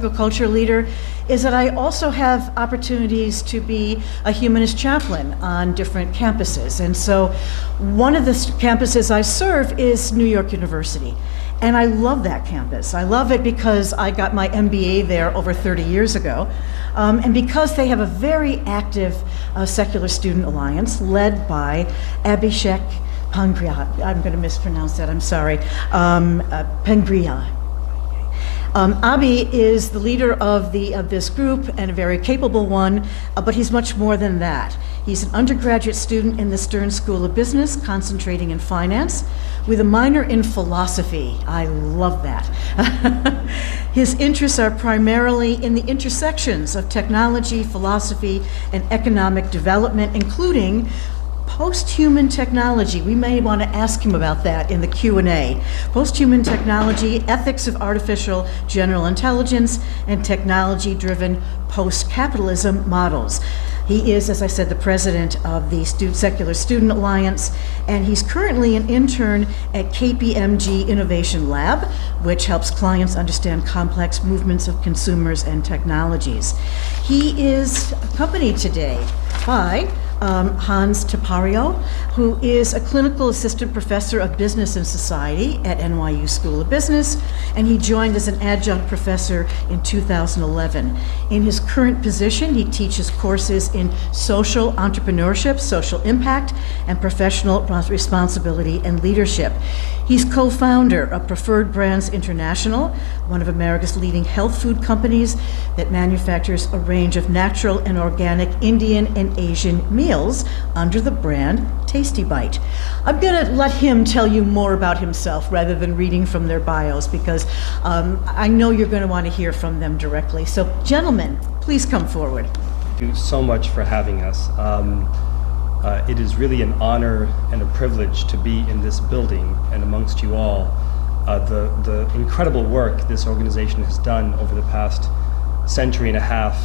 ethical culture leader is that I also have opportunities to be a humanist chaplain on different campuses. And so one of the campuses I serve is New York University. And I love that campus. I love it because I got my MBA there over 30 years ago. And because they have a very active secular student alliance led by Abhishek Pangria. I'm going to mispronounce that, I'm sorry. Pangria. Abhi is the leader of this group and a very capable one, but he's much more than that. He's an undergraduate student in the Stern School of Business, concentrating in finance, with a minor in philosophy. I love that. His interests are primarily in the intersections of technology, philosophy, and economic development, including post-human technology. We may want to ask him about that in the Q&A. Post-human technology, ethics of artificial general intelligence, and technology-driven post-capitalism models. He is, as I said, the president of the Secular Student Alliance, and he's currently an intern at KPMG Innovation Lab, which helps clients understand complex movements of consumers and technologies. He is accompanied today by Hans Tapario, who is a clinical assistant professor of business and society at NYU School of Business, and he joined as an adjunct professor in 2011. In his current position, he teaches courses in social entrepreneurship, social impact, and professional responsibility and leadership. He's co-founder of Preferred Brands International, one of America's leading health food companies that manufactures a range of natural and organic Indian and Asian meals under the brand Tasty Bite. I'm going to let him tell you more about himself rather than reading from their bios, because I know you're going to want to hear from them directly. So, gentlemen, please come forward. Thank you so much for having us. It is really an honor and a privilege to be in this building and amongst you all. The incredible work this organization has done over the past century and a half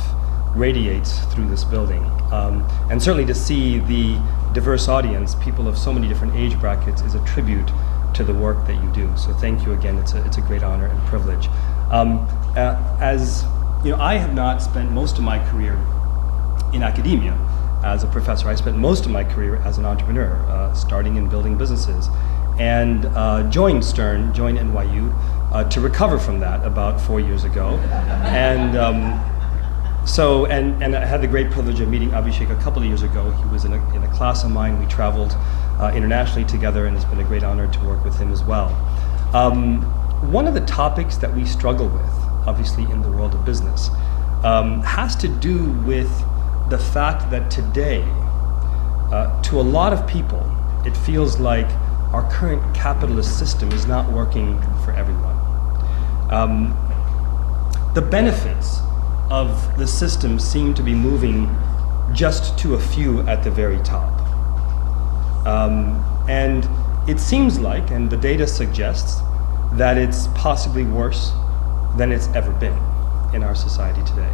radiates through this building. And certainly to see the diverse audience, people of so many different age brackets, is a tribute to the work that you do. So thank you again. It's a great honor and privilege. As you know, I have not spent most of my career in academia as a professor. I spent most of my career as an entrepreneur, starting and building businesses, and joined NYU to recover from that about 4 years ago. And and I had the great privilege of meeting Abhishek a couple of years ago. He was in a class of mine. We traveled internationally together, and it's been a great honor to work with him as well. One of the topics that we struggle with, obviously in the world of business, has to do with the fact that today, to a lot of people, it feels like our current capitalist system is not working for everyone. The benefits of the system seem to be moving just to a few at the very top. And it seems like, and the data suggests, that it's possibly worse than it's ever been in our society today.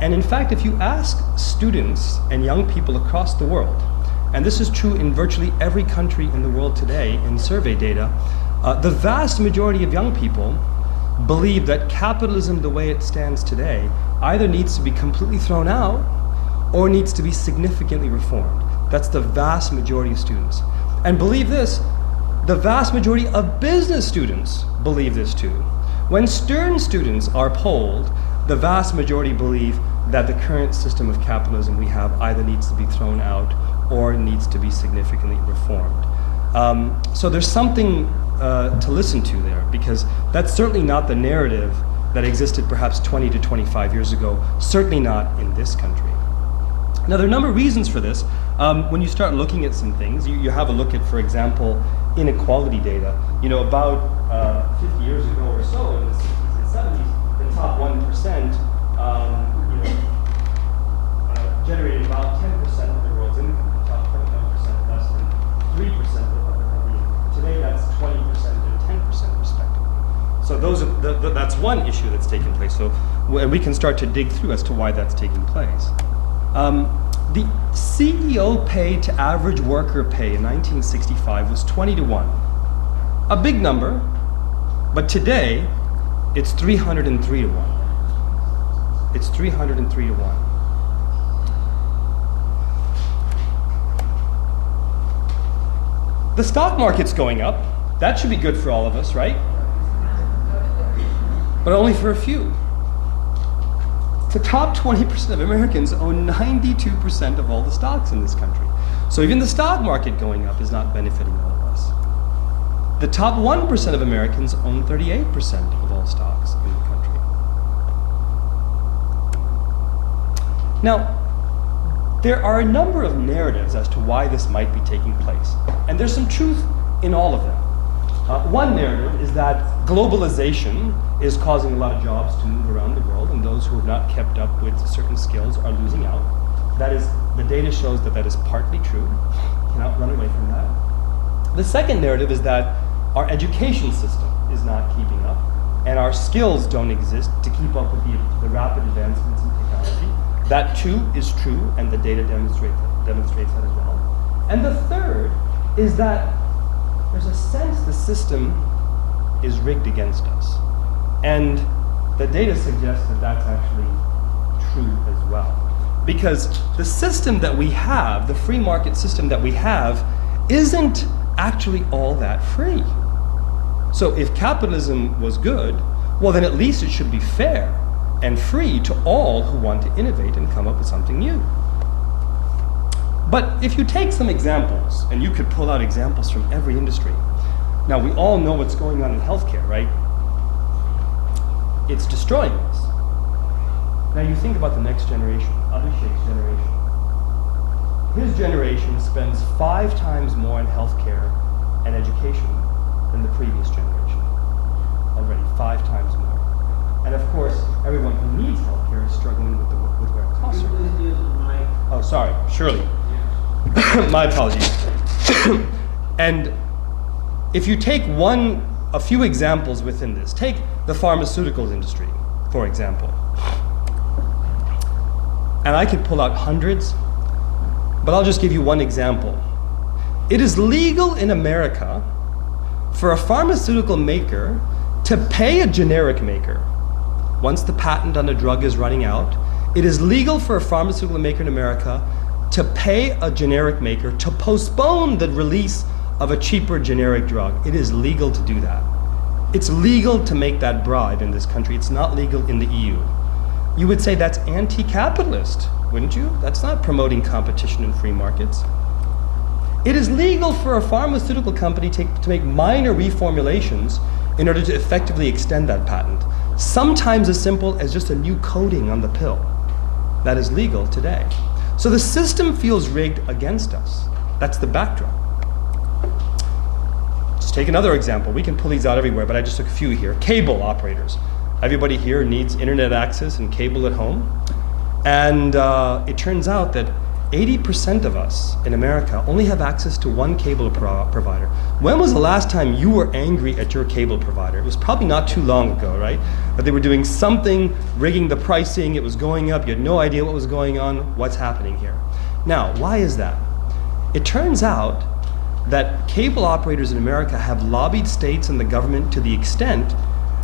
And in fact, if you ask students and young people across the world, and this is true in virtually every country in the world today in survey data, the vast majority of young people believe that capitalism the way it stands today either needs to be completely thrown out or needs to be significantly reformed. That's the vast majority of students. And believe this, the vast majority of business students believe this too. When Stern students are polled, the vast majority believe that the current system of capitalism we have either needs to be thrown out or needs to be significantly reformed. So there's something to listen to there, because that's certainly not the narrative that existed perhaps 20 to 25 years ago, certainly not in this country. Now, there are a number of reasons for this. When you start looking at some things, you have a look at, for example, inequality data. You know, about 50 years ago or so, in the 60s and 70s, the top 1%, generated about 10% of the world's income. The top 25% less than 3% of the company. Today, that's 20% and 10% respectively. So that's one issue that's taken place. So we can start to dig through as to why that's taking place. The CEO pay to average worker pay in 1965 was 20 to 1. A big number, but today it's 303 to 1. It's 303 to 1. The stock market's going up. That should be good for all of us, right? But only for a few. The top 20% of Americans own 92% of all the stocks in this country. So even the stock market going up is not benefiting all of us. The top 1% of Americans own 38% of all stocks in the country. Now, there are a number of narratives as to why this might be taking place. And there's some truth in all of them. One narrative is that globalization is causing a lot of jobs to move around the world, and those who have not kept up with certain skills are losing out. That is, the data shows that that is partly true. You cannot run away from that. The second narrative is that our education system is not keeping up, and our skills don't exist to keep up with the rapid advancements in technology. That too is true, and the data demonstrates that as well. And the third is that there's a sense the system is rigged against us. And the data suggests that that's actually true as well. Because the system that we have, the free market system that we have, isn't actually all that free. So if capitalism was good, well then at least it should be fair and free to all who want to innovate and come up with something new. But if you take some examples, and you could pull out examples from every industry. Now we all know what's going on in healthcare, right? It's destroying us. Now you think about the next generation, Abhishek's generation. His generation spends 5 times more in healthcare and education than the previous generation. Already 5 times more. And of course, everyone who needs healthcare is struggling with where it costs are. Oh, sorry, Shirley. My apologies. And if you take a few examples within this, take the pharmaceuticals industry, for example. And I could pull out hundreds, but I'll just give you one example. It is legal in America for a pharmaceutical maker to pay a generic maker. Once the patent on a drug is running out, it is legal for a pharmaceutical maker in America to pay a generic maker to postpone the release of a cheaper generic drug. It is legal to do that. It's legal to make that bribe in this country. It's not legal in the EU. You would say that's anti-capitalist, wouldn't you? That's not promoting competition in free markets. It is legal for a pharmaceutical company to make minor reformulations in order to effectively extend that patent. Sometimes as simple as just a new coating on the pill. That is legal today. So the system feels rigged against us. That's the backdrop. Just take another example. We can pull these out everywhere, but I just took a few here. Cable operators. Everybody here needs internet access and cable at home. And it turns out that 80% of us in America only have access to one cable provider. When was the last time you were angry at your cable provider? It was probably not too long ago, right? That they were doing something, rigging the pricing, it was going up, you had no idea what was going on, what's happening here. Now, why is that? It turns out that cable operators in America have lobbied states and the government to the extent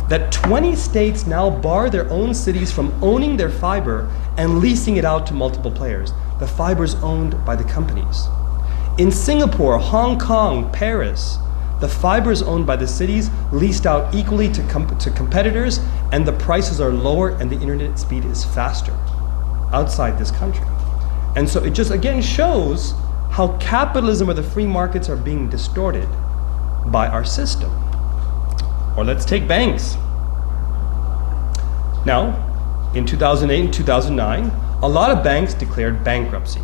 that 20 states now bar their own cities from owning their fiber and leasing it out to multiple players. The fiber's owned by the companies. In Singapore, Hong Kong, Paris, the fiber is owned by the cities, leased out equally to competitors, and the prices are lower and the internet speed is faster outside this country. And so it just again shows how capitalism or the free markets are being distorted by our system. Or let's take banks. Now, in 2008 and 2009, a lot of banks declared bankruptcy.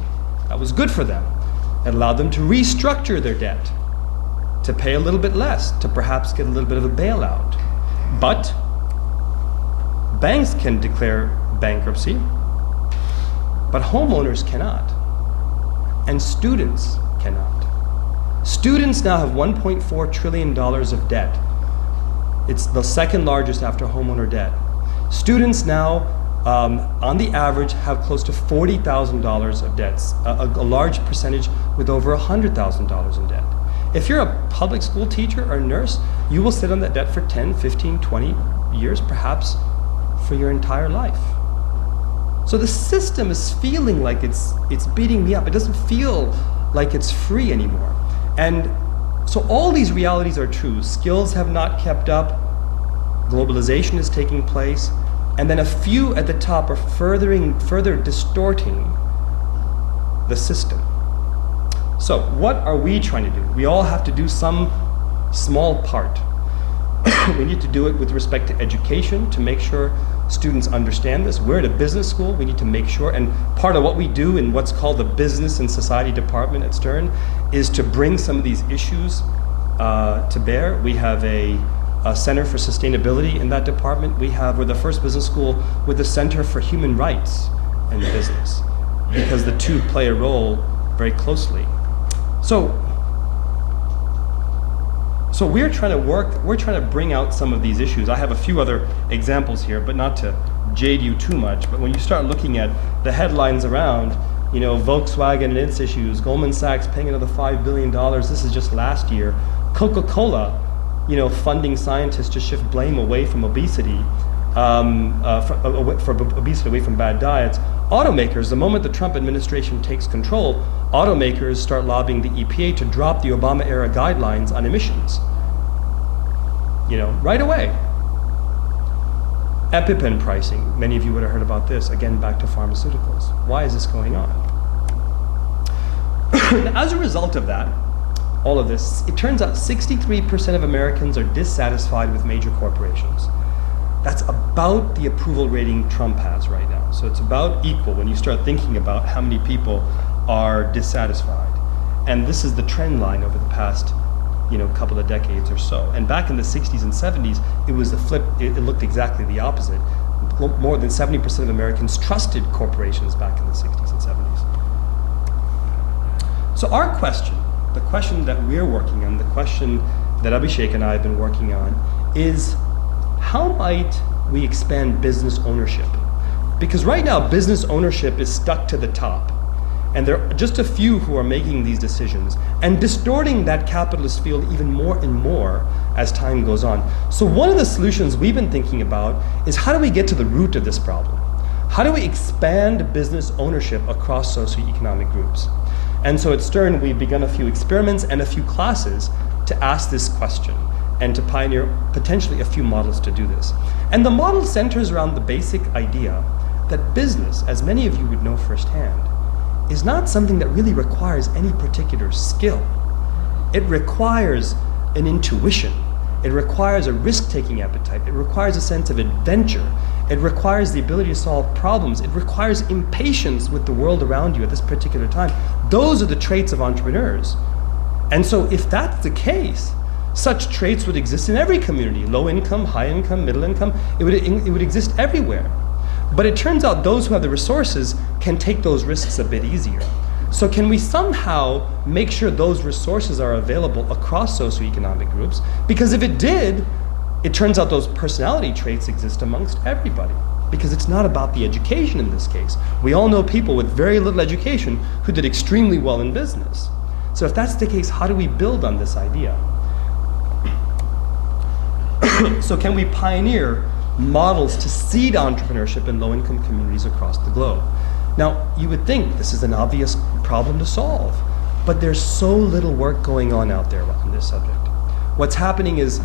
That was good for them. It allowed them to restructure their debt, to pay a little bit less, to perhaps get a little bit of a bailout. But banks can declare bankruptcy, but homeowners cannot, and students cannot. Students now have $1.4 trillion of debt. It's the second largest after homeowner debt. Students now, on the average, have close to $40,000 of debts, a large percentage with over $100,000 in debt. If you're a public school teacher or a nurse, you will sit on that debt for 10, 15, 20 years, perhaps for your entire life. So the system is feeling like it's beating me up. It doesn't feel like it's free anymore. And so all these realities are true. Skills have not kept up. Globalization is taking place. And then a few at the top are further distorting the system. So what are we trying to do? We all have to do some small part. We need to do it with respect to education to make sure students understand this. We're at a business school. We need to make sure, and part of what we do in what's called the Business and Society Department at Stern is to bring some of these issues to bear. We have a Center for Sustainability in that department. We're the first business school with a Center for Human Rights and Business, because the two play a role very closely. So we're trying to bring out some of these issues. I have a few other examples here, but not to jade you too much, but when you start looking at the headlines around, Volkswagen and its issues, Goldman Sachs paying another $5 billion, this is just last year, Coca-Cola, funding scientists to shift blame away from obesity, for obesity away from bad diets. Automakers, the moment the Trump administration takes control, automakers start lobbying the EPA to drop the Obama-era guidelines on emissions. Right away. EpiPen pricing, many of you would have heard about this, again, back to pharmaceuticals. Why is this going on? As a result of that, all of this, it turns out 63% of Americans are dissatisfied with major corporations. That's about the approval rating Trump has right now. So it's about equal when you start thinking about how many people are dissatisfied. And this is the trend line over the past, couple of decades or so. And back in the 60s and 70s, it was the flip, it looked exactly the opposite. More than 70% of Americans trusted corporations back in the 60s and 70s. So our question, the question that we're working on, the question that Abhishek and I have been working on, is how might we expand business ownership? Because right now, business ownership is stuck to the top. And there are just a few who are making these decisions and distorting that capitalist field even more and more as time goes on. So one of the solutions we've been thinking about is how do we get to the root of this problem? How do we expand business ownership across socioeconomic groups? And so at Stern, we've begun a few experiments and a few classes to ask this question and to pioneer potentially a few models to do this. And the model centers around the basic idea that business, as many of you would know firsthand, is not something that really requires any particular skill. It requires an intuition. It requires a risk-taking appetite. It requires a sense of adventure. It requires the ability to solve problems. It requires impatience with the world around you at this particular time. Those are the traits of entrepreneurs. And so if that's the case, such traits would exist in every community, low income, high income, middle income. It would exist everywhere. But it turns out those who have the resources can take those risks a bit easier. So can we somehow make sure those resources are available across socioeconomic groups? Because if it did, it turns out those personality traits exist amongst everybody. Because it's not about the education in this case. We all know people with very little education who did extremely well in business. So if that's the case, how do we build on this idea? So can we pioneer models to seed entrepreneurship in low-income communities across the globe? Now, you would think this is an obvious problem to solve, but there's so little work going on out there on this subject. What's happening is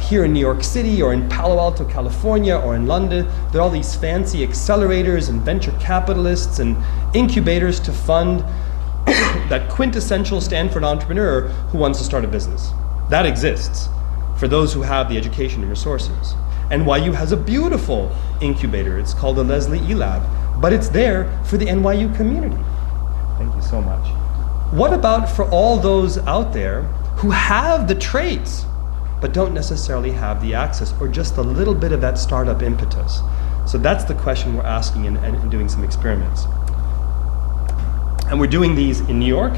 here in New York City or in Palo Alto, California, or in London, there are all these fancy accelerators and venture capitalists and incubators to fund that quintessential Stanford entrepreneur who wants to start a business. That exists for those who have the education and resources. NYU has a beautiful incubator. It's called the Leslie E Lab, but it's there for the NYU community. Thank you so much. What about for all those out there who have the traits, but don't necessarily have the access or just a little bit of that startup impetus? So that's the question we're asking and doing some experiments. And we're doing these in New York.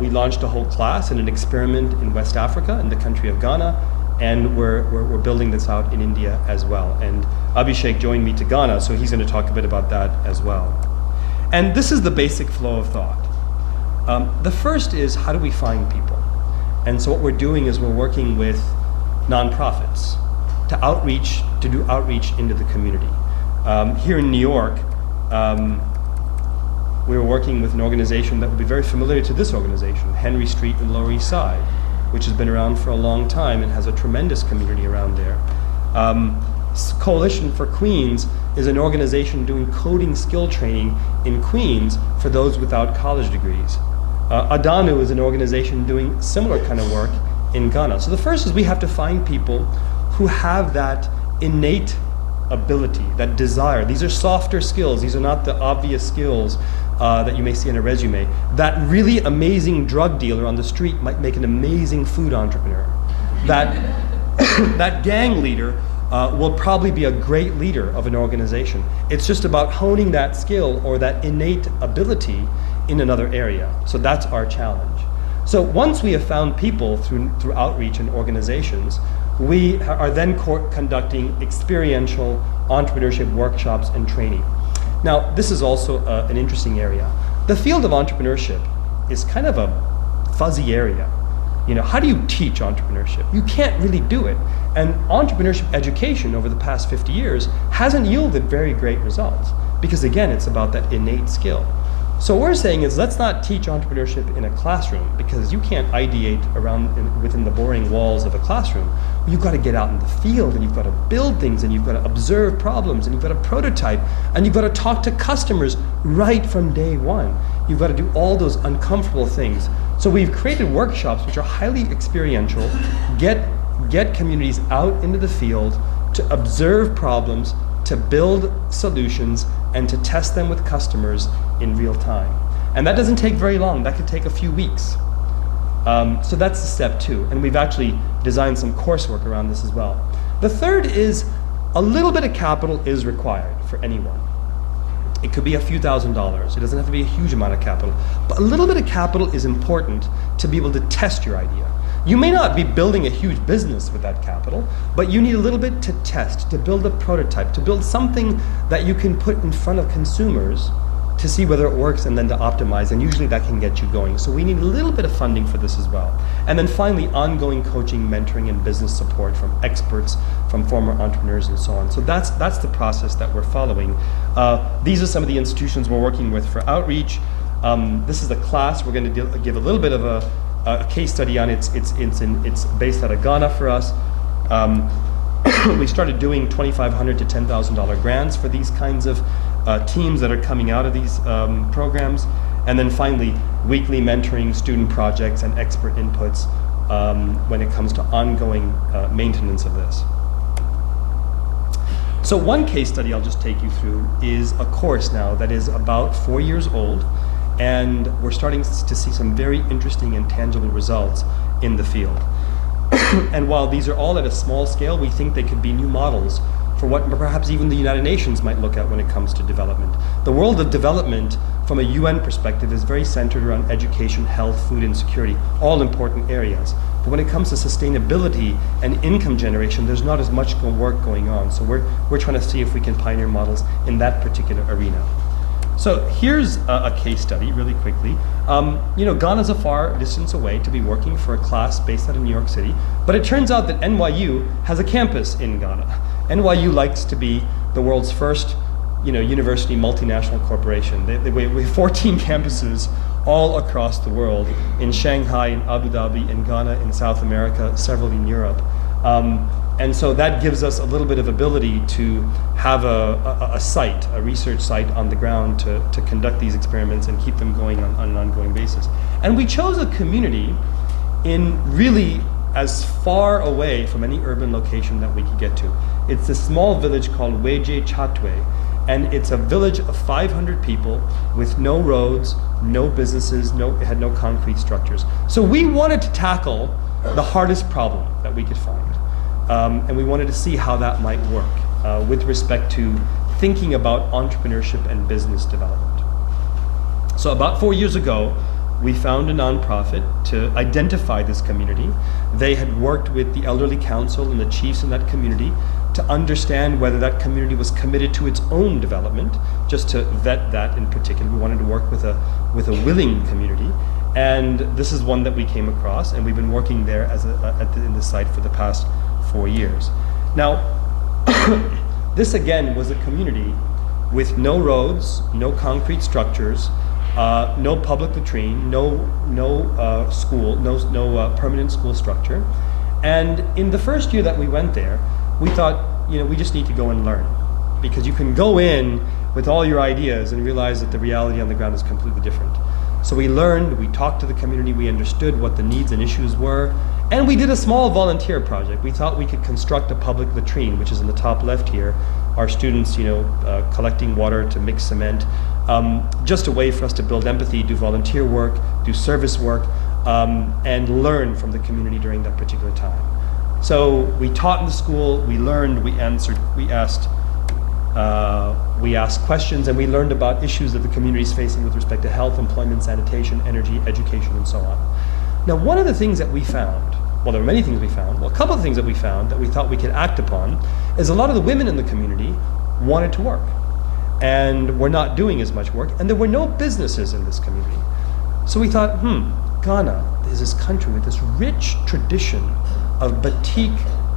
We launched a whole class in an experiment in West Africa, in the country of Ghana, and we're building this out in India as well. And Abhishek joined me to Ghana, so he's going to talk a bit about that as well. And this is the basic flow of thought. The first is, how do we find people? And so what we're doing is we're working with nonprofits to do outreach into the community. Here in New York, we were working with an organization that would be very familiar to this organization, Henry Street in the Lower East Side, which has been around for a long time and has a tremendous community around there. Coalition for Queens is an organization doing coding skill training in Queens for those without college degrees. Adanu is an organization doing similar kind of work in Ghana. So the first is we have to find people who have that innate ability, that desire. These are softer skills. These are not the obvious skills that you may see in a resume. That really amazing drug dealer on the street might make an amazing food entrepreneur. That, that gang leader will probably be a great leader of an organization. It's just about honing that skill or that innate ability in another area. So that's our challenge. So once we have found people through outreach and organizations, we are then conducting experiential entrepreneurship workshops and training. Now, this is also an interesting area. The field of entrepreneurship is kind of a fuzzy area. You know, how do you teach entrepreneurship? You can't really do it. And entrepreneurship education over the past 50 years hasn't yielded very great results because, again, it's about that innate skill. So what we're saying is let's not teach entrepreneurship in a classroom because you can't ideate within the boring walls of a classroom. You've got to get out in the field and you've got to build things and you've got to observe problems and you've got to prototype and you've got to talk to customers right from day one. You've got to do all those uncomfortable things. So we've created workshops which are highly experiential, get communities out into the field to observe problems, to build solutions, and to test them with customers in real time. And that doesn't take very long. That could take a few weeks. So that's step two. And we've actually designed some coursework around this as well. The third is a little bit of capital is required for anyone. It could be a few $1,000s. It doesn't have to be a huge amount of capital. But a little bit of capital is important to be able to test your idea. You may not be building a huge business with that capital, but you need a little bit to test, to build a prototype, to build something that you can put in front of consumers to see whether it works and then to optimize, and usually that can get you going. So we need a little bit of funding for this as well. And then finally, ongoing coaching, mentoring, and business support from experts, from former entrepreneurs, and so on. So that's the process that we're following. These are some of the institutions we're working with for outreach. This is a class. We're going to give a little bit of a case study on it. It's based out of Ghana for us. We started doing $2,500 to $10,000 grants for these kinds of teams that are coming out of these programs. And then finally, weekly mentoring, student projects, and expert inputs when it comes to ongoing maintenance of this. So one case study I'll just take you through is a course now that is about 4 years old, and we're starting to see some very interesting and tangible results in the field. And while these are all at a small scale, we think they could be new models for what perhaps even the United Nations might look at when it comes to development. The world of development from a UN perspective is very centered around education, health, food, and security, all important areas. But when it comes to sustainability and income generation, there's not as much work going on. So we're trying to see if we can pioneer models in that particular arena. So here's a case study really quickly. Ghana's a far distance away to be working for a class based out of New York City, but it turns out that NYU has a campus in Ghana. NYU likes to be the world's first university multinational corporation. We have 14 campuses all across the world, in Shanghai, in Abu Dhabi, in Ghana, in South America, several in Europe. And so that gives us a little bit of ability to have a site, a research site on the ground to conduct these experiments and keep them going on an ongoing basis. And we chose a community in really as far away from any urban location that we could get to. It's a small village called Weje Chatwe, and it's a village of 500 people with no roads, no businesses, it had no concrete structures. So we wanted to tackle the hardest problem that we could find. And we wanted to see how that might work with respect to thinking about entrepreneurship and business development. So about 4 years ago, we found a nonprofit to identify this community. They had worked with the elderly council and the chiefs in that community to understand whether that community was committed to its own development, just to vet that in particular. We wanted to work with a willing community. And this is one that we came across, and we've been working there in the site for the past 4 years. Now, this again was a community with no roads, no concrete structures, no public latrine, no school, no permanent school structure. And in the first year that we went there, we thought, we just need to go and learn, because you can go in with all your ideas and realize that the reality on the ground is completely different. So we learned, we talked to the community, we understood what the needs and issues were, and we did a small volunteer project. We thought we could construct a public latrine, which is in the top left here. Our students, collecting water to mix cement, just a way for us to build empathy, do volunteer work, do service work, and learn from the community during that particular time. So we taught in the school, we learned, we answered, we asked questions, and we learned about issues that the community is facing with respect to health, employment, sanitation, energy, education, and so on. Now, one of the things that we found, well, there were many things we found, well, a couple of things that we found that we thought we could act upon is a lot of the women in the community wanted to work and were not doing as much work, and there were no businesses in this community. So we thought, Ghana is this country with this rich tradition of batik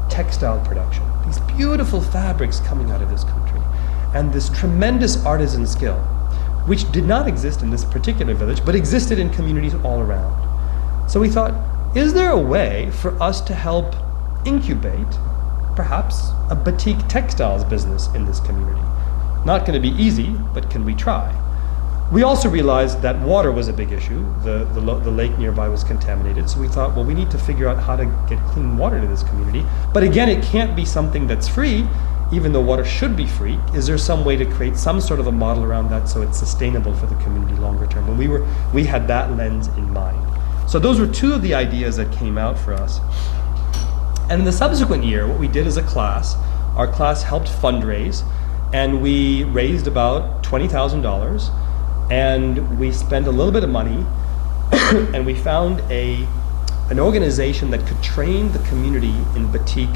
textile production, these beautiful fabrics coming out of this country, and this tremendous artisan skill, which did not exist in this particular village, but existed in communities all around. So we thought, is there a way for us to help incubate perhaps a batik textiles business in this community? Not going to be easy, but can we try? We also realized that water was a big issue. The lake nearby was contaminated, so we thought, well, we need to figure out how to get clean water to this community. But again, it can't be something that's free, even though water should be free. Is there some way to create some sort of a model around that so it's sustainable for the community longer term? And we had that lens in mind. So those were two of the ideas that came out for us. And in the subsequent year, what we did as a class, our class helped fundraise, and we raised about $20,000, and we spent a little bit of money, and we found an organization that could train the community in batik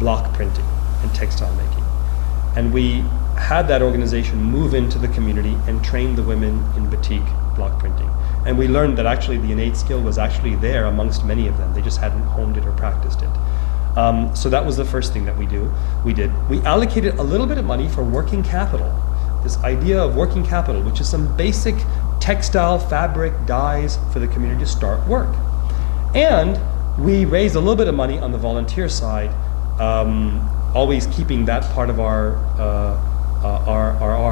block printing and textile making. And we had that organization move into the community and train the women in batik block printing. And we learned that actually the innate skill was actually there amongst many of them. They just hadn't honed it or practiced it. So that was the first thing that we did. We allocated a little bit of money for working capital. This idea of working capital, which is some basic textile, fabric, dyes for the community to start work. And we raised a little bit of money on the volunteer side, always keeping that part of our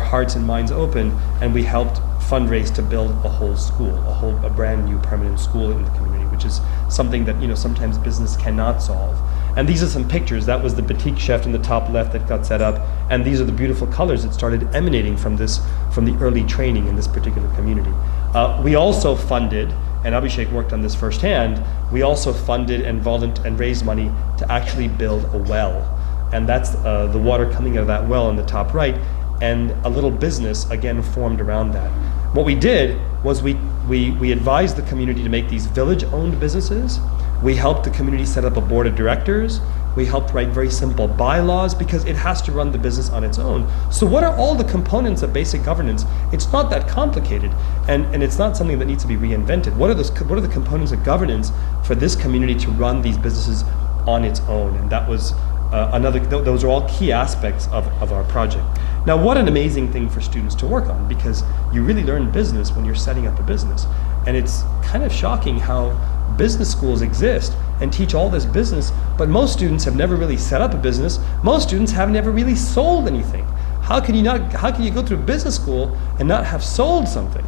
hearts and minds open, and we helped fundraise to build a whole school, a brand new permanent school in the community, which is something that sometimes business cannot solve. And these are some pictures. That was the batik chef in the top left that got set up, and these are the beautiful colors that started emanating from the early training in this particular community. We also funded, and Abhishek worked on this firsthand, we also funded and raised money to actually build a well. And that's the water coming out of that well in the top right, and a little business again formed around that. What we did was we advised the community to make these village-owned businesses. We helped the community set up a board of directors. We helped write very simple bylaws because it has to run the business on its own. So what are all the components of basic governance? It's not that complicated, and it's not something that needs to be reinvented. What are the components of governance for this community to run these businesses on its own? And that was those are all key aspects of our project. Now, what an amazing thing for students to work on, because you really learn business when you're setting up a business. And it's kind of shocking how business schools exist and teach all this business, but most students have never really set up a business. Most students have never really sold anything. How can you go through business school and not have sold something?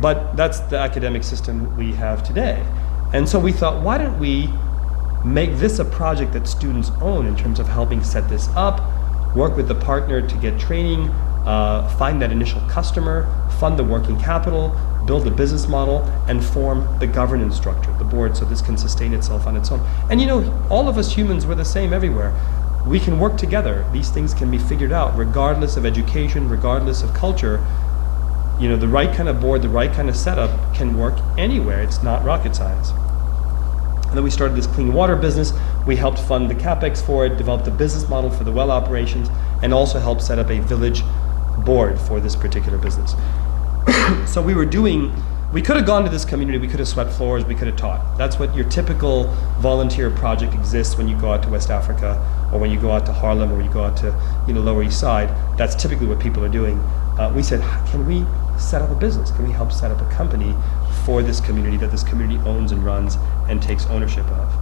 But that's the academic system we have today. And so we thought, why don't we make this a project that students own in terms of helping set this up, work with the partner to get training, find that initial customer, fund the working capital, build the business model, and form the governance structure, the board, so this can sustain itself on its own. And all of us humans, we're the same everywhere. We can work together. These things can be figured out regardless of education, regardless of culture. The right kind of board, the right kind of setup can work anywhere. It's not rocket science. And then we started this clean water business. We helped fund the capex for it, developed the business model for the well operations, and also helped set up a village board for this particular business. So we were doing we could have gone to this community, we could have swept floors, we could have taught. That's what your typical volunteer project exists when you go out to West Africa, or when you go out to Harlem, or you go out to Lower East Side. That's typically what people are doing. We said, can we set up a business? Can we help set up a company for this community that this community owns and runs and takes ownership of?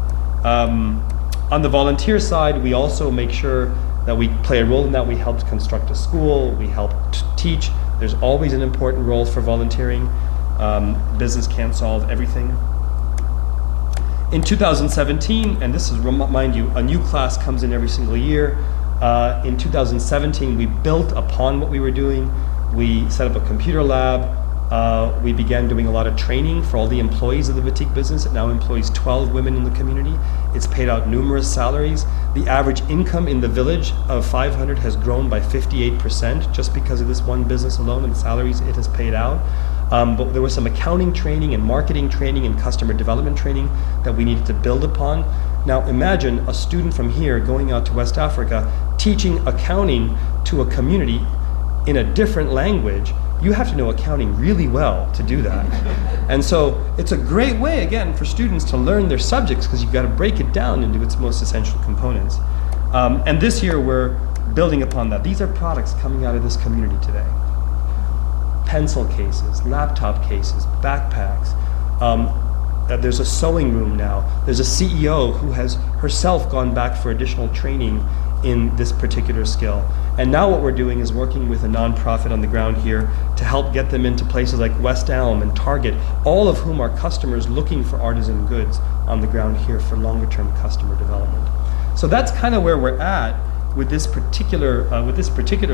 On the volunteer side, we also make sure that we play a role in that. We helped construct a school, we helped teach. There's always an important role for volunteering. Business can't solve everything. In 2017, and this is, mind you, a new class comes in every single year. In 2017, we built upon what we were doing. We set up a computer lab. We began doing a lot of training for all the employees of the boutique business. It now employs 12 women in the community. It's paid out numerous salaries. The average income in the village of 500 has grown by 58% just because of this one business alone and the salaries it has paid out. But there was some accounting training and marketing training and customer development training that we needed to build upon. Now imagine a student from here going out to West Africa teaching accounting to a community in a different language. You have to know accounting really well to do that. And so it's a great way, again, for students to learn their subjects, because you've got to break it down into its most essential components. And this year we're building upon that. These are products coming out of this community today. Pencil cases, laptop cases, backpacks. There's a sewing room now. There's a CEO who has herself gone back for additional training in this particular skill. And now what we're doing is working with a nonprofit on the ground here to help get them into places like West Elm and Target, all of whom are customers looking for artisan goods on the ground here for longer term customer development. So that's kind of where we're at with this particular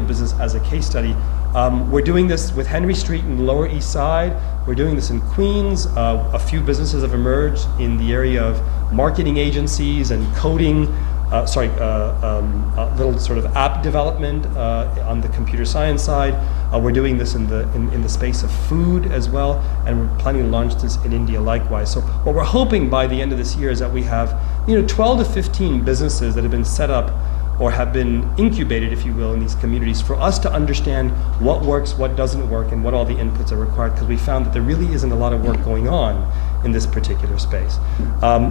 business as a case study. We're doing this with Henry Street in the Lower East Side. We're doing this in Queens. A few businesses have emerged in the area of marketing agencies and coding, little sort of app development on the computer science side. We're doing this in the space of food as well, and we're planning to launch this in India likewise. So what we're hoping by the end of this year is that we have 12 to 15 businesses that have been set up or have been incubated, if you will, in these communities for us to understand what works, what doesn't work, and what all the inputs are required, because we found that there really isn't a lot of work going on in this particular space.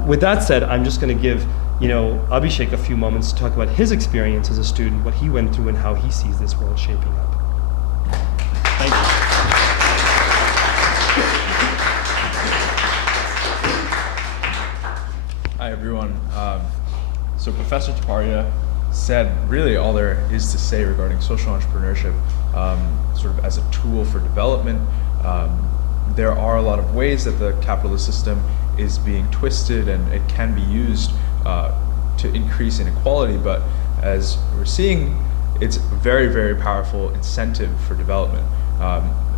With that said, I'm just going to give Abhishek a few moments to talk about his experience as a student, what he went through, and how he sees this world shaping up. Thank you. Hi, everyone. So Professor Taparia said really all there is to say regarding social entrepreneurship, sort of as a tool for development. There are a lot of ways that the capitalist system is being twisted, and it can be used to increase inequality, but as we're seeing, it's a very, very powerful incentive for development.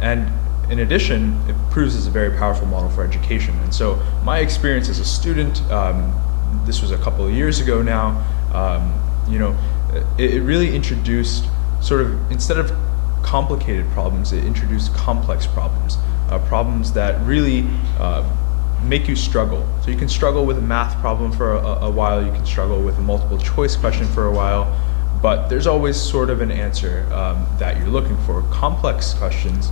And in addition, it proves as a very powerful model for education. And so my experience as a student, this was a couple of years ago now, it really introduced sort of, instead of complicated problems, it introduced complex problems, problems that really make you struggle. So you can struggle with a math problem for a while, you can struggle with a multiple choice question for a while, but there's always sort of an answer that you're looking for. Complex questions,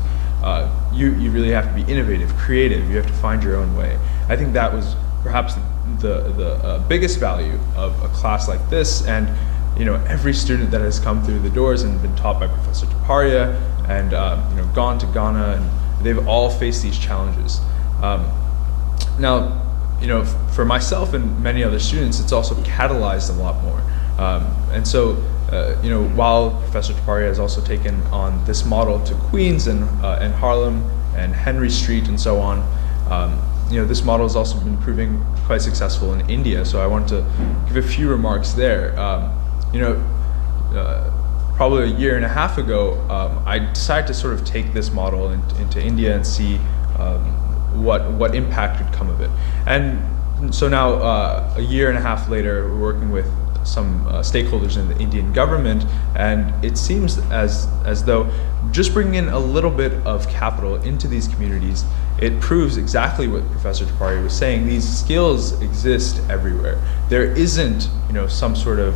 you really have to be innovative, creative, you have to find your own way. I think that was perhaps the biggest value of a class like this, and every student that has come through the doors and been taught by Professor Taparia and gone to Ghana, and they've all faced these challenges. Now, for myself and many other students, it's also catalyzed a lot more. And so, while Professor Taparia has also taken on this model to Queens and Harlem and Henry Street and so on, this model has also been proving quite successful in India. So I wanted to give a few remarks there. Probably a year and a half ago, I decided to sort of take this model into India and see what impact would come of it. And so now, a year and a half later, we're working with some stakeholders in the Indian government, and it seems as though just bringing in a little bit of capital into these communities, it proves exactly what Professor Taparia was saying. These skills exist everywhere. There isn't, some sort of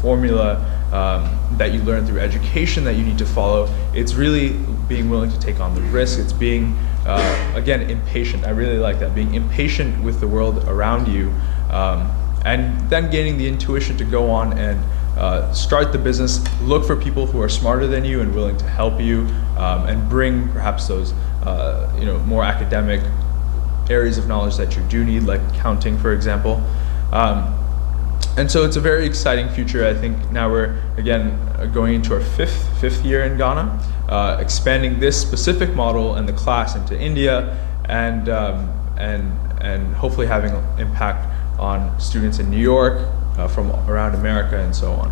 formula that you learn through education that you need to follow. It's really being willing to take on the risk. It's being, again, impatient. I really like that, being impatient with the world around you, and then gaining the intuition to go on and start the business, look for people who are smarter than you and willing to help you, and bring perhaps those more academic areas of knowledge that you do need, like counting, for example. And so it's a very exciting future. I think now we're, again, going into our fifth year in Ghana, expanding this specific model and the class into India, and hopefully having an impact on students in New York, from around America, and so on.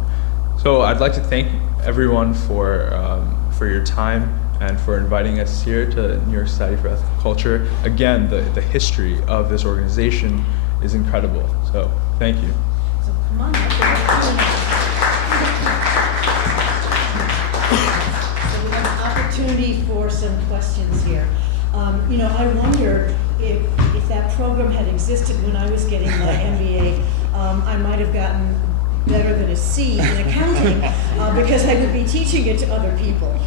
So I'd like to thank everyone for your time and for inviting us here to New York Society for Ethical Culture. Again, the history of this organization is incredible. So thank you. So come on up. So we have an opportunity for some questions here. I wonder if that program had existed when I was getting my MBA, I might have gotten better than a C in accounting because I would be teaching it to other people.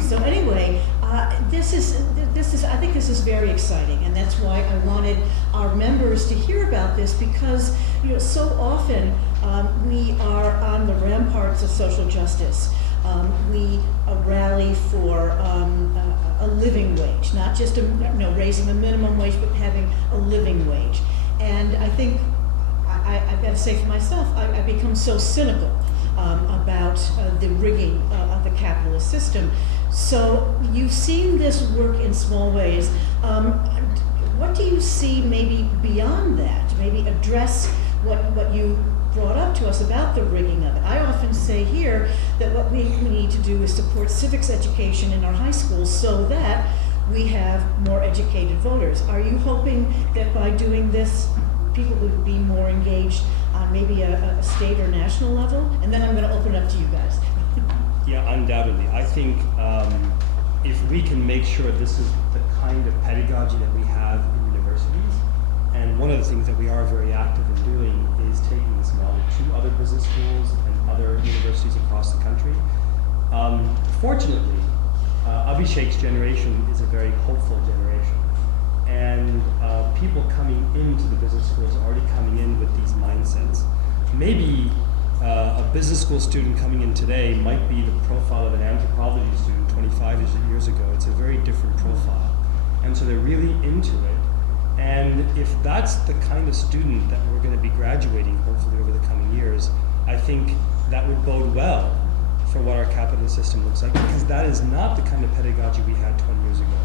So anyway, this is I think this is very exciting, and that's why I wanted our members to hear about this, because so often we are on the ramparts of social justice. We rally for a living wage, not just raising the minimum wage, but having a living wage. And I think I've got to say for myself, I've become so cynical about the rigging of the capitalist system. So you've seen this work in small ways. What do you see maybe beyond that? Maybe address what you brought up to us about the rigging of it. I often say here that what we need to do is support civics education in our high schools so that we have more educated voters. Are you hoping that by doing this, people would be more engaged on maybe a state or national level? And then I'm going to open it up to you guys. Yeah, undoubtedly. I think if we can make sure this is the kind of pedagogy that we have in universities, and one of the things that we are very active in doing is taking this model to other business schools and other universities across the country. Fortunately, Abhishek's generation is a very hopeful generation. And people coming into the business schools are already coming in with these mindsets. Maybe a business school student coming in today might be the profile of an anthropology student 25 years ago. It's a very different profile. And so they're really into it. And if that's the kind of student that we're going to be graduating, hopefully over the coming years, I think that would bode well for what our capitalist system looks like, because that is not the kind of pedagogy we had 20 years ago.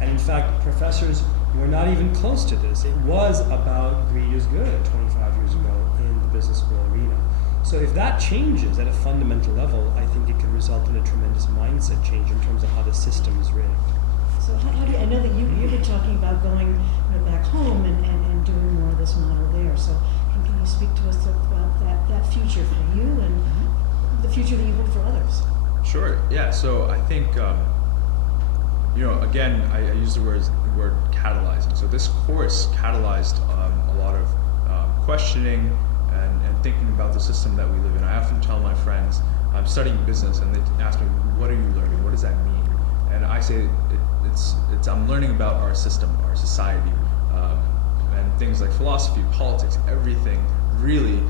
And in fact, professors were not even close to this. It was about greed is good 25 years ago in the business school arena. So if that changes at a fundamental level, I think it could result in a tremendous mindset change in terms of how the system is rigged. So how do you, I know that you were talking about going back home and doing more of this model there. So can you speak to us about that future for you and the future that you hope for others? Sure. Yeah. So I think again, I use the word catalyzing. So this course catalyzed a lot of questioning and thinking about the system that we live in. I often tell my friends I'm studying business, and they ask me, "What are you learning? What does that mean?" And I say it's I'm learning about our system, our society, and things like philosophy, politics, everything really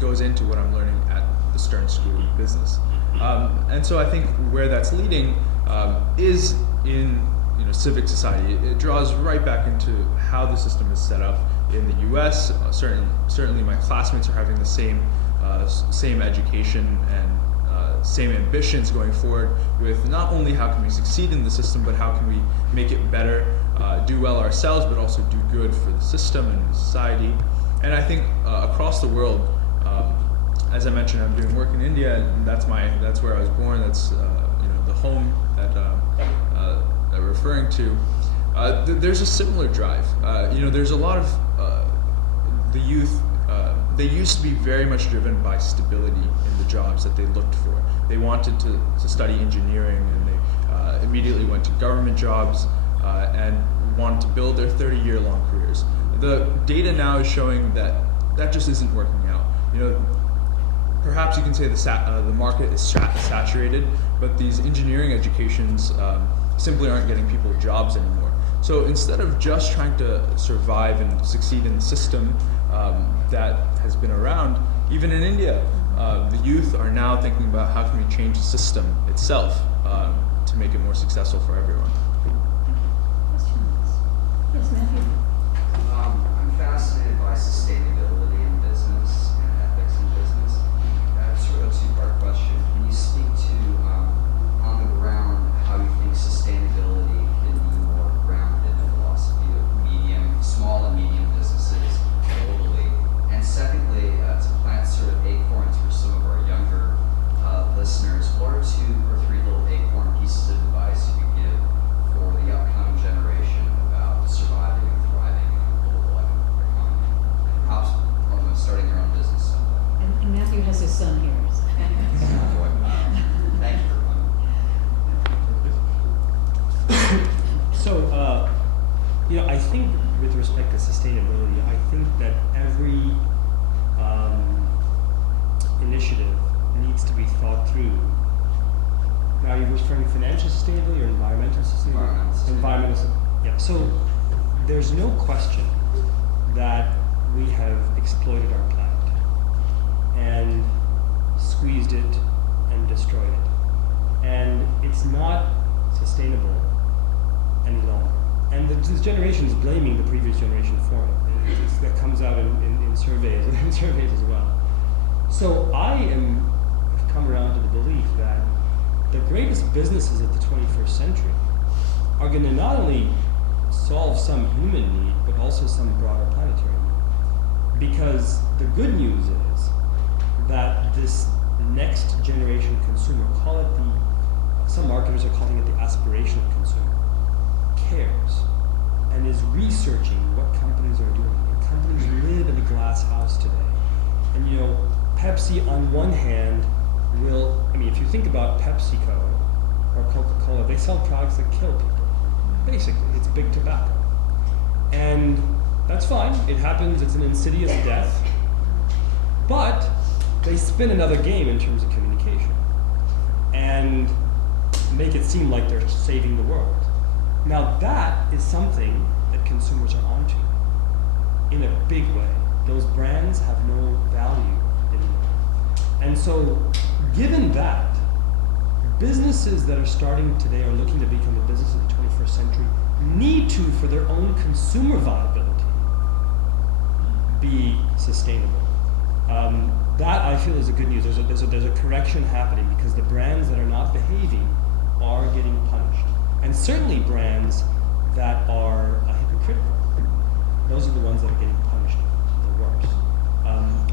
goes into what I'm learning at the Stern School of Business. And so I think where that's leading is in civic society. It draws right back into how the system is set up in the U.S. Certainly my classmates are having the same education and same ambitions going forward, with not only how can we succeed in the system, but how can we make it better, do well ourselves, but also do good for the system and the society. And I think across the world, as I mentioned, I'm doing work in India, and that's where I was born. That's the home that we're referring to. There's a similar drive. There's a lot of the youth. They used to be very much driven by stability in the jobs that they looked for. They wanted to study engineering, and they immediately went to government jobs and wanted to build their 30-year-long careers. The data now is showing that just isn't working out. perhaps you can say the market is saturated, but these engineering educations simply aren't getting people jobs anymore. So instead of just trying to survive and succeed in the system that has been around, even in India, the youth are now thinking about how can we change the system itself to make it more successful for everyone. Yes, Matthew. I'm fascinated by sustainability in business and ethics in business. It's sort of a two-part question. Can you speak to, on the ground, how you think sustainability can be more grounded in the philosophy of small and medium businesses globally? And secondly, to plant sort of acorns for some of our younger listeners, what are 2 or 3 little acorn pieces of advice you could give for the upcoming generation about surviving and thriving in a global economy, and perhaps starting their own business someday? And Matthew has his son here. Thank you for coming. So, I think with respect to sustainability, I think that every initiative needs to be thought through. Now, you're referring to financial sustainability or environmental sustainability? Environmental. Yeah. So, there's no question that we have exploited our planet and squeezed it and destroyed it. And it's not sustainable any longer. And this generation is blaming the previous generation for it. And that comes out in surveys and in surveys as well. So have come around to the belief that the greatest businesses of the 21st century are going to not only solve some human need, but also some broader planetary need. Because the good news is that this next generation consumer, some marketers are calling it the aspirational consumer, cares and is researching what companies are doing. And companies live in a glass house today. And Pepsi on one hand if you think about PepsiCo or Coca-Cola, they sell products that kill people. Basically, it's big tobacco. And that's fine, it happens, it's an insidious death. But they spin another game in terms of communication and make it seem like they're saving the world. Now that is something that consumers are onto in a big way. Those brands have no value anymore. And so, given that, businesses that are starting today are looking to become the business of the 21st century need to, for their own consumer viability, be sustainable. That I feel is a good news. There's a correction happening because the brands that are not behaving are getting punished. And certainly brands that are hypocritical, those are the ones that are getting punished the worst.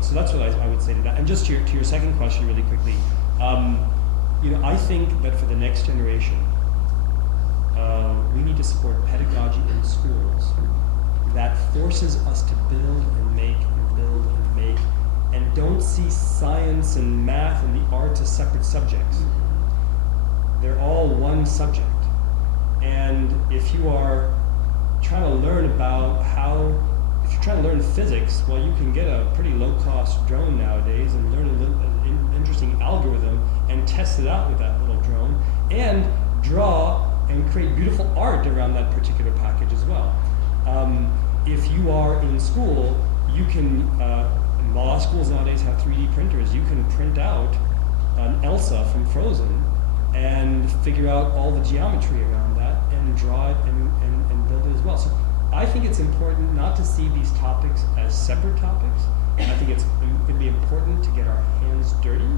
So that's what I would say to that. And just to your second question really quickly, I think that for the next generation, we need to support pedagogy in schools that forces us to build and make and build and make, and don't see science and math and the arts as separate subjects. They're all one subject. And if you are trying to learn if you're trying to learn physics, well, you can get a pretty low-cost drone nowadays and learn an interesting algorithm and test it out with that little drone and draw and create beautiful art around that particular package as well. If you are in school, you can, a lot of schools nowadays have 3D printers. You can print out an Elsa from Frozen and figure out all the geometry around that and draw it and build it as well. So I think it's important not to see these topics as separate topics. I think it's going to be important to get our hands dirty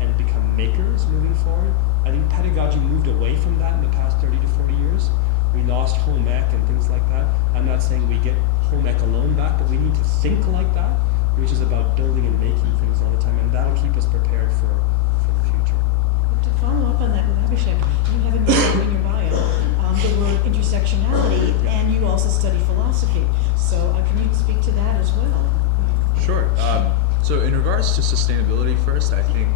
and become makers moving forward. I think pedagogy moved away from that in the past 30 to 40 years. We lost home ec and things like that. I'm not saying we get home ec alone back, but we need to think like that, which is about building and making things all the time, and that'll keep us prepared for the future. To follow up on that, Abhishek, you have in your bio the word intersectionality, and you also study philosophy. So can you speak to that as well? Sure. So in regards to sustainability first, I think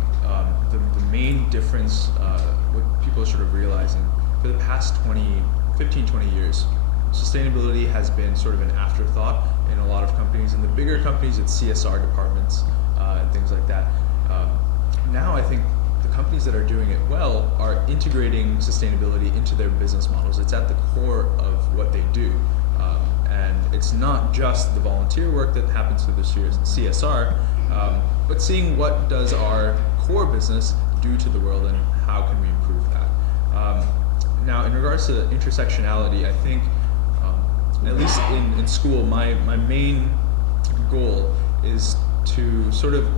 the main difference, what people are sort of realizing, for the past 15, 20 years, sustainability has been sort of an afterthought in a lot of companies. In the bigger companies, it's CSR departments and things like that. Now I think the companies that are doing it well are integrating sustainability into their business models. It's at the core of what they do. And it's not just the volunteer work that happens through the CSR, but seeing what does our core business do to the world and how can we improve that. Now, in regards to intersectionality, I think, at least in school, my main goal is to sort of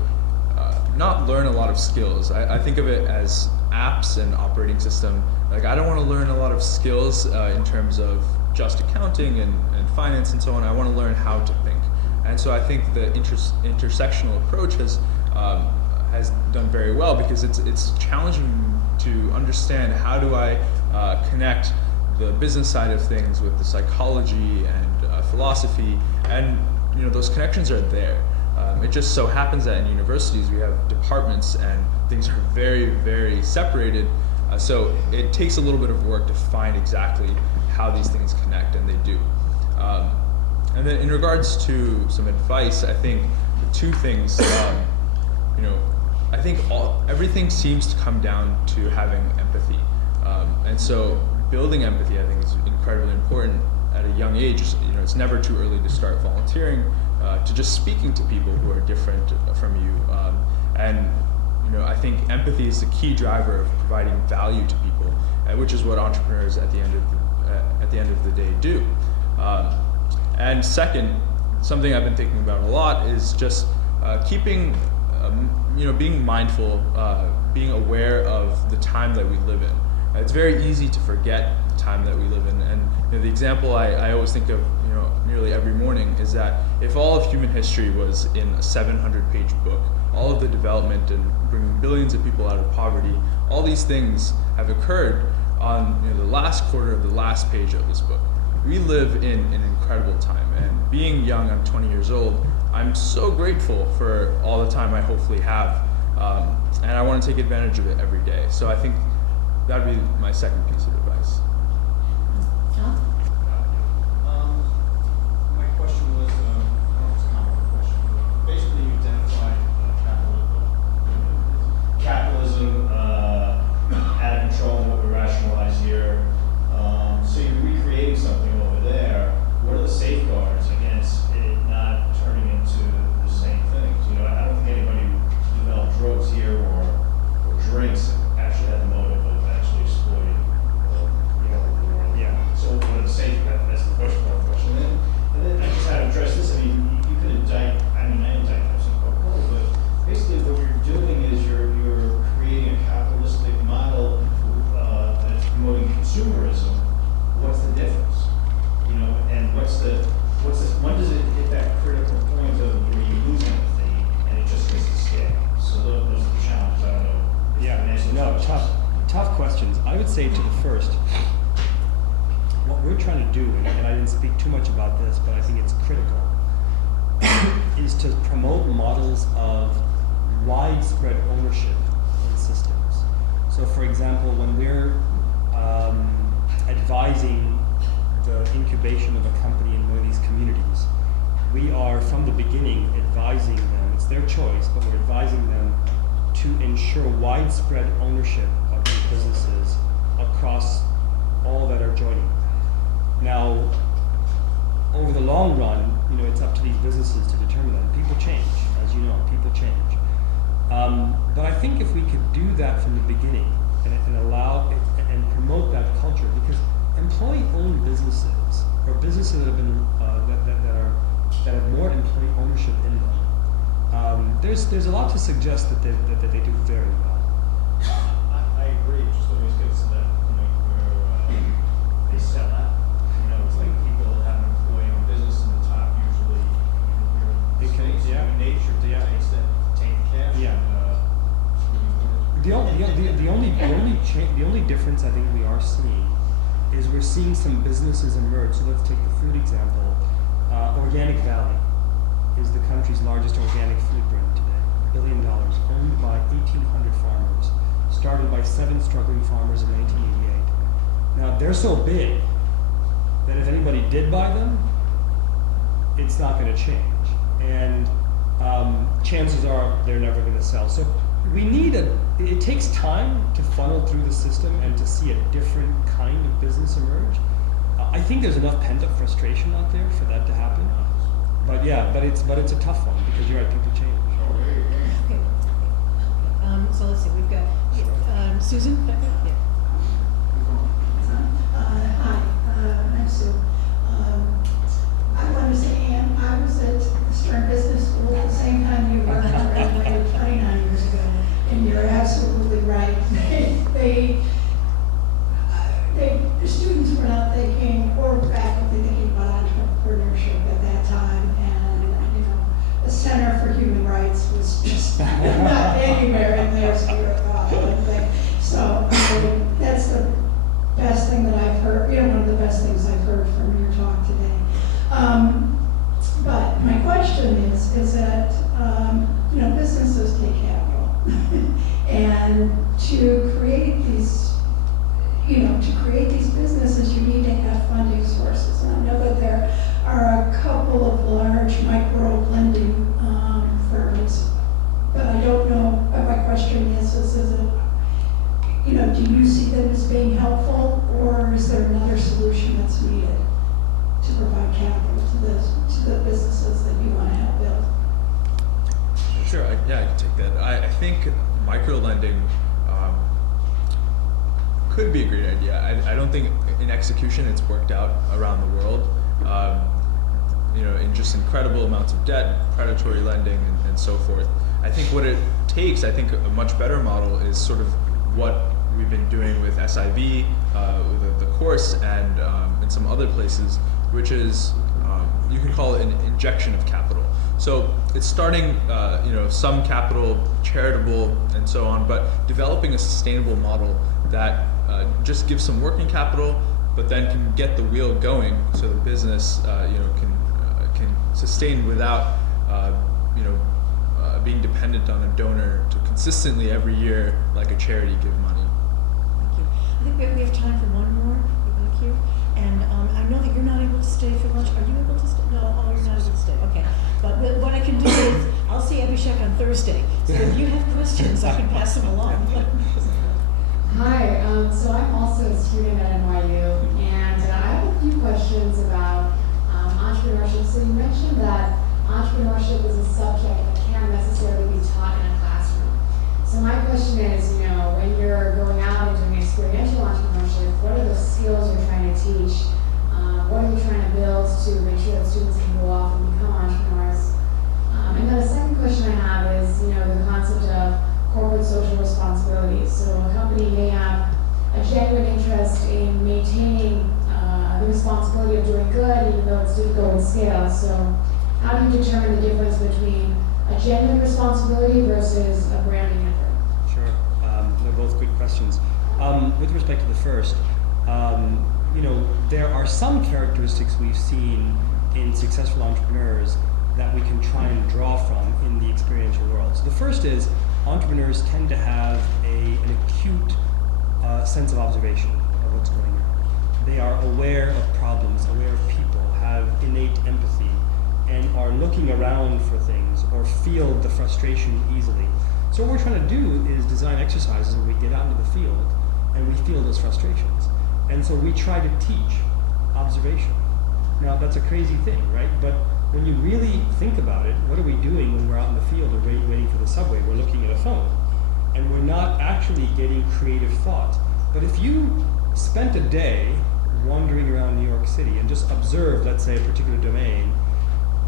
not learn a lot of skills. I think of it as apps and operating system. Like, I don't want to learn a lot of skills in terms of just accounting and finance and so on. I want to learn how to think. And so I think the intersectional approach has done very well, because it's challenging to understand how do I connect the business side of things with the psychology and philosophy, and those connections are there. It just so happens that in universities we have departments and things are very, very separated. So it takes a little bit of work to find exactly how these things connect, and they do. And then in regards to some advice, I think the two things, I think everything seems to come down to having empathy. And so building empathy, I think, is incredibly important at a young age. It's never too early to start volunteering, to just speaking to people who are different from you. I think empathy is the key driver of providing value to people, which is what entrepreneurs at the end of the day do. And second, something I've been thinking about a lot is just keeping, being mindful, being aware of the time that we live in. It's very easy to forget the time that we live in, and the example I always think of, nearly every morning, is that if all of human history was in a 700-page book, all of the development and bringing billions of people out of poverty, all these things have occurred on the last quarter of the last page of this book. We live in an incredible time, and being young, I'm 20 years old, I'm so grateful for all the time I hopefully have, and I want to take advantage of it every day. So I think that would be my second piece of advice. John? My question was, I don't know if it's a common question, but basically you identified capitalism out of control and what we rationalize here. So you're recreating something over there. What are the safeguards against it not turning into the same things? I don't think anybody who developed drugs here or drinks actually had the motive of actually exploiting the world. Yeah. So what are the safeguards? That's the first part of the question. And then I just had to address this. I mean, you could indict, I indict Pepsi Coca-Cola, but basically what you're doing is you're creating a capitalistic model that's promoting consumerism. What's the difference? And when does it hit that critical point of where you lose empathy and it just gets to scale? So those are the challenges. I don't know. Tough questions. I would say to the first, what we're trying to do, and I didn't speak too much about this, but I think it's critical, is to promote models of widespread ownership in systems. So for example, when we're advising the incubation of a company in one of these communities, we are from the beginning advising them, it's their choice, but we're advising them to ensure widespread ownership of these businesses across all that are joining. Now, over the long run, it's up to these businesses to determine that. People change, as you know, people change. But I think if we could do that from the beginning and allow it, and promote that culture, because employee-owned businesses, or businesses that have been that have more employee ownership in them, there's a lot to suggest that they do very well. I agree. Just always gets to that point where they sell out. It's like people that have an employee-owned business in the top usually. Nature dictates that take cash. Yeah. The only difference I think we are seeing is we're seeing some businesses emerge. So let's take the food example. Organic Valley is the country's largest organic food brand today. $1 billion, owned by 1,800 farmers, started by 7 struggling farmers in 1988. Now they're so big that if anybody did buy them, it's not going to change. And chances are they're never going to sell. So we need it takes time to funnel through the system and to see a different kind of business emerge. I think there's enough pent-up frustration out there for that to happen. But yeah, but it's a tough one because you're right, people change. Okay. So let's see, we've got Susan back there? Yeah. Hi, I'm Sue. I want to say, Ann, I was at Stern Business School at the same time you were. I graduated 29 years ago, and you're absolutely right. The students were not thinking, or faculty thinking about entrepreneurship at that time, and the Center for Human Rights was just not anywhere in their sphere of thought, I think. So that's the best thing that I've heard, one of the best things I've heard from your talk today. But my question is that, businesses take capital. And to create these businesses, you need to have funding sources. And I know that there are a couple of large micro lending firms, but I don't know, my question is it, do you see them as being helpful, or is there another solution that's needed to provide capital to the businesses that you want to help build? Sure, I can take that. I think micro-lending could be a great idea. I don't think in execution it's worked out around the world. In just incredible amounts of debt, predatory lending, and so forth. I think what it takes, a much better model is sort of what we've been doing with SIV, with the course, and in some other places, which is, you can call it an injection of capital. So it's starting, some capital, charitable, and so on, but developing a sustainable model that just gives some working capital, but then can get the wheel going so the business, can sustain without, being dependent on a donor to consistently every year, like a charity, give money. Thank you. I think we have time for one more back here. And I know that you're not able to stay for lunch. Are you able to stay? No, you're not able to stay. Okay. But what I can do is, I'll see Abhishek on Thursday. So if you have questions, I can pass them along. Hi, so I'm also a student at NYU, and I have a few questions about entrepreneurship. So you mentioned that entrepreneurship is a subject that can't necessarily be taught in a classroom. So my question is, when you're going out and doing experiential entrepreneurship, what are the skills you're trying to teach? What are you trying to build to make sure that students can go off and become entrepreneurs? And then the second question I have is, the concept of corporate social responsibility. So a company may have a genuine interest in maintaining the responsibility of doing good, even though it's difficult in scale. So how do you determine the difference between a genuine responsibility versus a branding effort? Sure. They're both good questions. With respect to the first, there are some characteristics we've seen in successful entrepreneurs that we can try and draw from in the experiential world. So the first is entrepreneurs tend to have an acute sense of observation of what's going on. They are aware of problems, aware of people, have innate empathy, and are looking around for things or feel the frustration easily. So what we're trying to do is design exercises where we get out into the field and we feel those frustrations. And so we try to teach observation. Now that's a crazy thing, right? But when you really think about it, what are we doing when we're out in the field or waiting for the subway? We're looking at a phone. And we're not actually getting creative thought. But if you spent a day wandering around New York City and just observed, let's say, a particular domain,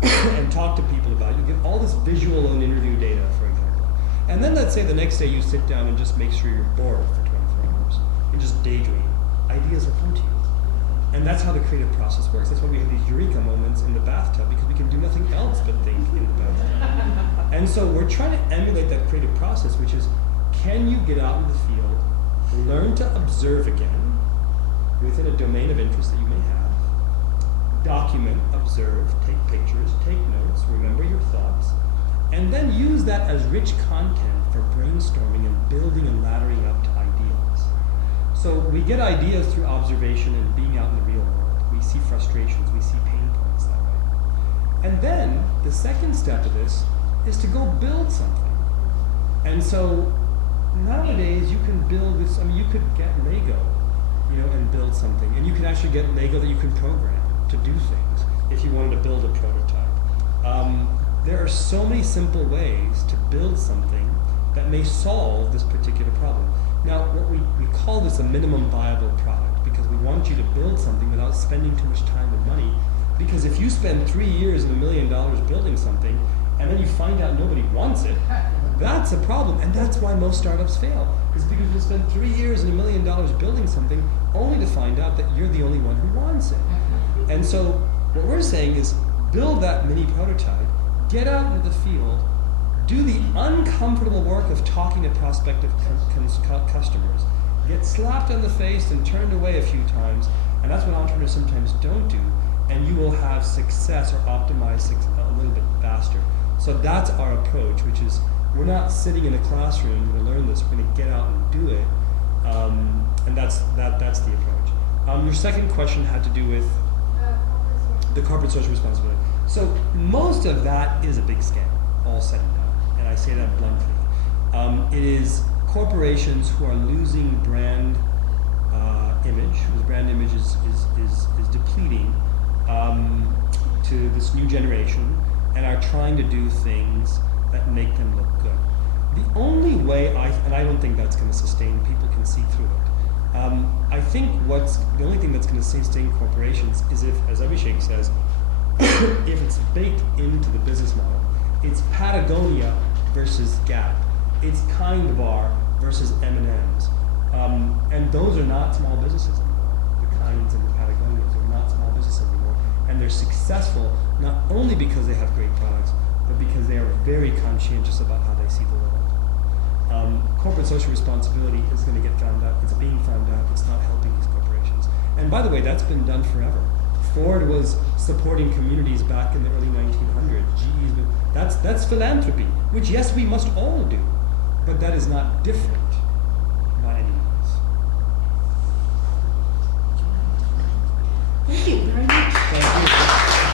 and talk to people about it, you get all this visual and interview data, for example. And then let's say the next day you sit down and just make sure you're bored for 24 hours and just daydream. Ideas will come to you. And that's how the creative process works. That's why we have these eureka moments in the bathtub, because we can do nothing else but think in the bathtub. And so we're trying to emulate that creative process, which is, can you get out in the field, learn to observe again within a domain of interest that you may have, document, observe, take pictures, take notes, remember your thoughts, and then use that as rich content for brainstorming and building and laddering up to ideas. So we get ideas through observation and being out in the real world. We see frustrations, we see pain points that way. And then the second step of this is to go build something. And so nowadays you can build this, I mean, you could get Lego, and build something. And you can actually get Lego that you can program to do things if you wanted to build a prototype. There are so many simple ways to build something that may solve this particular problem. Now, what we call this a minimum viable product, because we want you to build something without spending too much time and money. Because if you spend 3 years and $1 million building something, and then you find out nobody wants it, that's a problem. And that's why most startups fail, is because you spend 3 years and $1 million building something only to find out that you're the only one who wants it. And so what we're saying is build that mini prototype, get out into the field, do the uncomfortable work of talking to prospective customers, get slapped on the face and turned away a few times, and that's what entrepreneurs sometimes don't do, and you will have success or optimize a little bit faster. So that's our approach, which is we're not sitting in a classroom to learn this, we're going to get out and do it, and that's the approach. Your second question had to do with the corporate social responsibility. So most of that is a big scam, all said and done, and I say that bluntly. It is corporations who are losing brand image, whose brand image is depleting to this new generation, and are trying to do things that make them look good. The only way and I don't think that's going to sustain, people can see through it. I think the only thing that's going to sustain corporations is if, as Abhishek says, if it's baked into the business model. It's Patagonia versus Gap. It's Kind Bar versus M&M's. And those are not small businesses anymore. The Kinds and the Patagonias are not small businesses anymore. And they're successful not only because they have great products, but because they are very conscientious about how they see the world. Corporate social responsibility is going to get found out. It's being found out. It's not helping these corporations. And by the way, that's been done forever. Ford was supporting communities back in the early 1900s. GE's been, that's philanthropy, which yes, we must all do, but that is not different